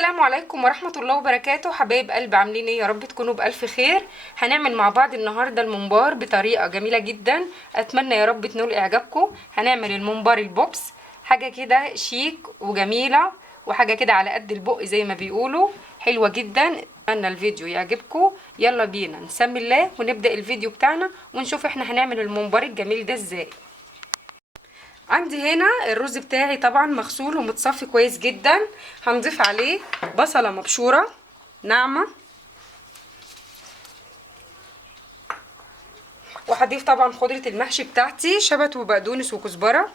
السلام عليكم ورحمة الله وبركاته. حبايب قلب عاملين ايه؟ يا رب تكونوا بألف خير. هنعمل مع بعض النهاردة الممبار بطريقة جميلة جدا، اتمنى يا رب تنول اعجابكم. هنعمل الممبار البوبس، حاجة كده شيك وجميلة وحاجة كده على قد البق زي ما بيقولوا، حلوة جدا. اتمنى الفيديو يعجبكم. يلا بينا نسمي الله ونبدأ الفيديو بتاعنا ونشوف احنا هنعمل الممبار الجميل ده ازاي. عندي هنا الرز بتاعي طبعا مغسول ومتصفي كويس جدا. هنضيف عليه بصلة مبشورة ناعمة، وهضيف طبعا خضرة المحشي بتاعتي شبت وبقدونس وكزبرة،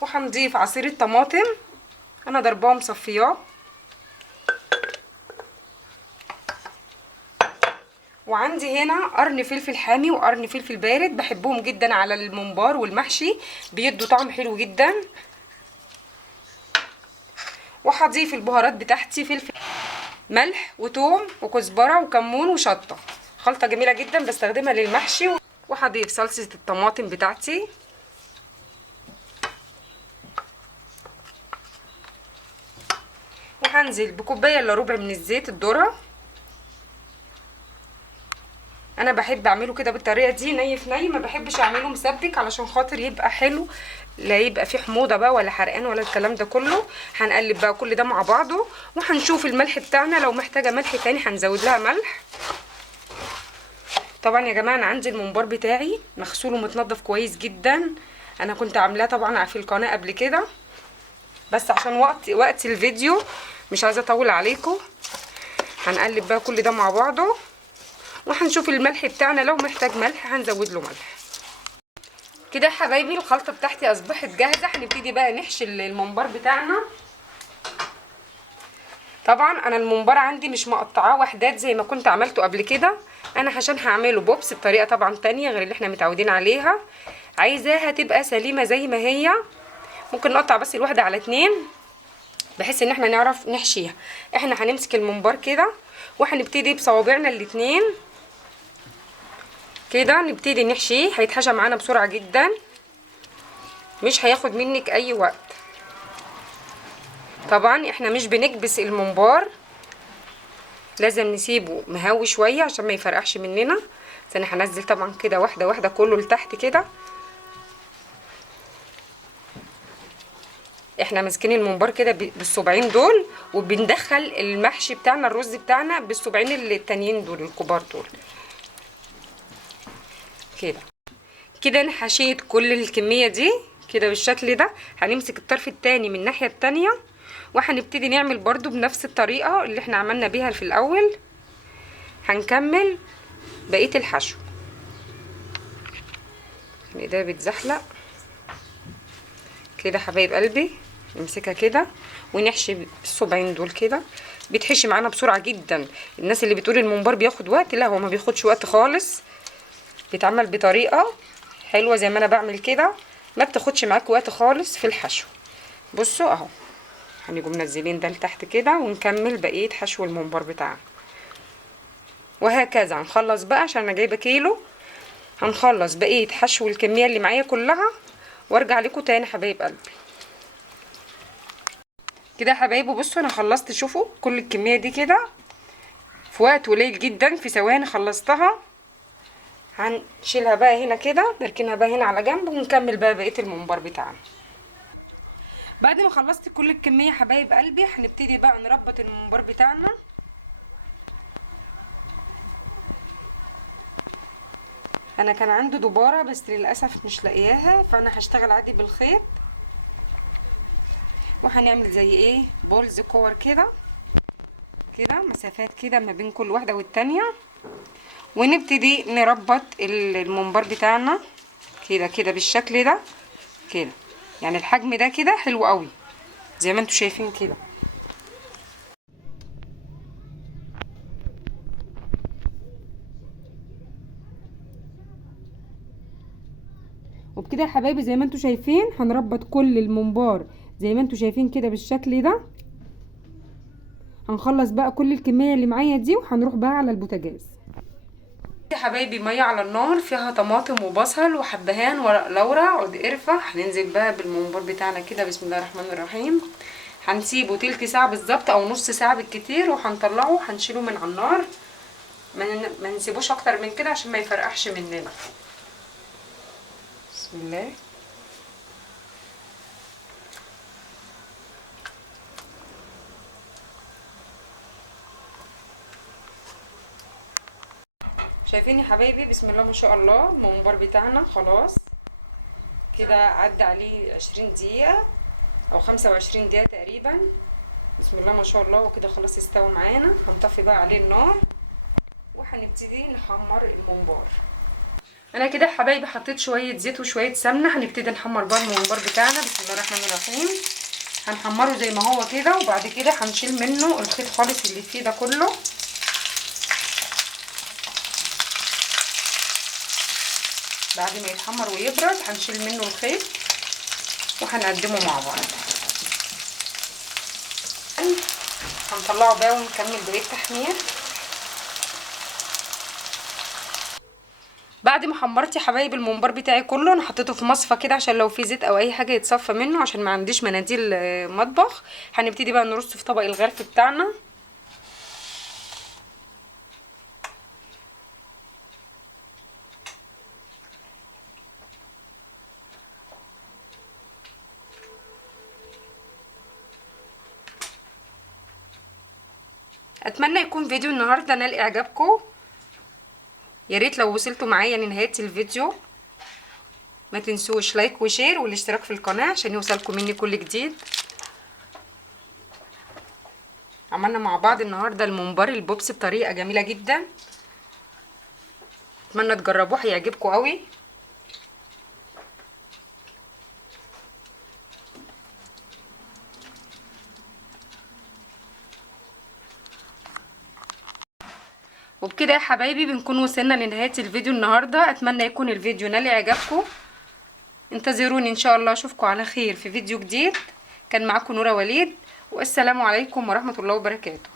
وهنضيف عصير الطماطم انا ضرباه مصفياه، وعندي هنا قرن فلفل حامي وقرن فلفل بارد، بحبهم جدا على الممبار والمحشي، بيدوا طعم حلو جدا. وهضيف البهارات بتاعتي، فلفل ملح وثوم وكزبره وكمون وشطه، خلطه جميله جدا بستخدمها للمحشي. وهضيف صلصه الطماطم بتاعتي، وهنزل بكوبايه الا ربع من الزيت الذره. انا بحب اعمله كده بالطريقه دي ني في ني، ما بحبش اعمله مسبك علشان خاطر يبقى حلو، لا يبقى فيه حموضه بقى ولا حرقان ولا الكلام ده كله. هنقلب بقى كل ده مع بعضه، وهنشوف الملح بتاعنا، لو محتاجه ملح تاني هنزود لها ملح. طبعا يا جماعه انا عندي الممبار بتاعي مغسول ومتنضف كويس جدا، انا كنت عاملاه طبعا في القناه قبل كده، بس عشان وقت الفيديو مش عايزه اطول عليكم. هنقلب بقى كل ده مع بعضه، وهنشوف الملح بتاعنا، لو محتاج ملح هنزود له ملح. كده يا حبايبي الخلطه بتاعتي اصبحت جاهزه. هنبتدي بقى نحشي الممبار بتاعنا. طبعا انا الممبار عندي مش مقطعاه وحدات زي ما كنت عملته قبل كده، انا عشان هعمله بوبس بطريقه طبعا تانية غير اللي احنا متعودين عليها، عايزاها تبقى سليمه زي ما هي. ممكن نقطع بس الواحده على 2 بحيث ان احنا نعرف نحشيها. احنا هنمسك الممبار كده وهنبتدي بصوابعنا الاتنين كده نبتدي نحشيه، هيتحشى معانا بسرعه جدا، مش هياخد منك اي وقت. طبعا احنا مش بنكبس الممبار، لازم نسيبه مهوي شويه عشان ما يفرقعش مننا. بس انا هنزل طبعا كده واحده واحده كله لتحت كده. احنا ماسكين الممبار كده بالصباعين دول، وبندخل المحشي بتاعنا الرز بتاعنا بالصباعين التانيين دول الكبار دول كده. كده انا حشيت كل الكميه دي كده بالشكل ده. هنمسك الطرف التاني من الناحيه التانيه، وهنبتدي نعمل برضو بنفس الطريقه اللي احنا عملنا بيها في الاول. هنكمل بقيه الحشو. ده بيتزحلق كده حبايب قلبي، نمسكها كده ونحشي الصبعين دول كده. بيتحشي معانا بسرعه جدا. الناس اللي بتقول الممبار بياخد وقت، لا هو ما بياخدش وقت خالص، بيتعمل بطريقه حلوه زي ما انا بعمل كده، ما بتاخدش معاك وقت خالص في الحشو. بصوا اهو، هنيجوا منزلين ده لتحت كده ونكمل بقيه حشو الممبار بتاعنا، وهكذا هنخلص بقى. عشان انا جايبه كيلو، هنخلص بقيه حشو الكميه اللي معايا كلها وارجع لكم تاني حبايب قلبي. كده يا حبايبي بصوا انا خلصت، شوفوا كل الكميه دي كده في وقت قليل جدا، في ثواني خلصتها. هنشيلها بقى هنا كده، نركنها بقى هنا على جنب، ونكمل بقى بقيه الممبار بتاعنا. بعد ما خلصت كل الكميه حبايب قلبي، هنبتدي بقى نربط الممبار بتاعنا. انا كان عندي دباره بس للاسف مش لاقياها، فانا هشتغل عادي بالخيط، وهنعمل زي ايه بولز كور كده كده، مسافات كده ما بين كل واحده والتانيه، ونبتدي نربط الممبار بتاعنا كده كده بالشكل ده كده. يعني الحجم ده كده حلو قوي زي ما انتم شايفين كده. وبكده يا حبايبي زي ما انتم شايفين هنربط كل الممبار زي ما انتم شايفين كده بالشكل ده. هنخلص بقى كل الكميه اللي معايا دي، وهنروح بقى على البوتاجاز. يا حبايبي ميه على النار فيها طماطم وبصل وحبهان ورق لورا عود قرفه. هننزل بقى بالممبار بتاعنا كده. بسم الله الرحمن الرحيم. هنسيبه تلت ساعه بالظبط او نص ساعه بالكتير، وهنطلعه هنشيله من على النار. ما نسيبوش اكتر من كده عشان ما يفرقعش مننا. بسم الله. شايفين يا حبايبي؟ بسم الله ما شاء الله. الممبار بتاعنا خلاص كده عدى عليه 20 دقيقة او 25 دقيقة تقريبا. بسم الله ما شاء الله. وكده خلاص استوى معانا. هنطفي بقى عليه النار وهنبتدي نحمر الممبار. انا كده يا حبايبي حطيت شوية زيت وشوية سمنة. هنبتدي نحمر بقى الممبار بتاعنا. بسم الله الرحمن الرحيم. هنحمره زي ما هو كده، وبعد كده هنشيل منه الخيط خالص اللي فيه ده كله. بعد ما يتحمر ويبرد هنشيل منه الخيط وهنقدمه مع بعض. هنطلعه بقى ونكمل بقية التحمير. بعد ما حمرت يا حبايبي الممبار بتاعي كله، انا حطيته في مصفى كده عشان لو في زيت او اي حاجه يتصفى منه، عشان ما عنديش مناديل مطبخ. هنبتدي بقى نرصه في طبق الغرف بتاعنا. اتمنى يكون فيديو النهارده نال اعجابكم. يا ريت لو وصلتوا معايا لنهايه الفيديو ما تنسوش لايك وشير والاشتراك في القناه عشان يوصلكم مني كل جديد. عملنا مع بعض النهارده الممبار البوبس بطريقه جميله جدا. اتمنى تجربوه هيعجبكم قوي. وبكده يا حبايبي بنكون وصلنا لنهايه الفيديو النهارده. اتمنى يكون الفيديو نال اعجابكم. انتظروني ان شاء الله اشوفكم على خير في فيديو جديد. كان معاكم نورة وليد، والسلام عليكم ورحمه الله وبركاته.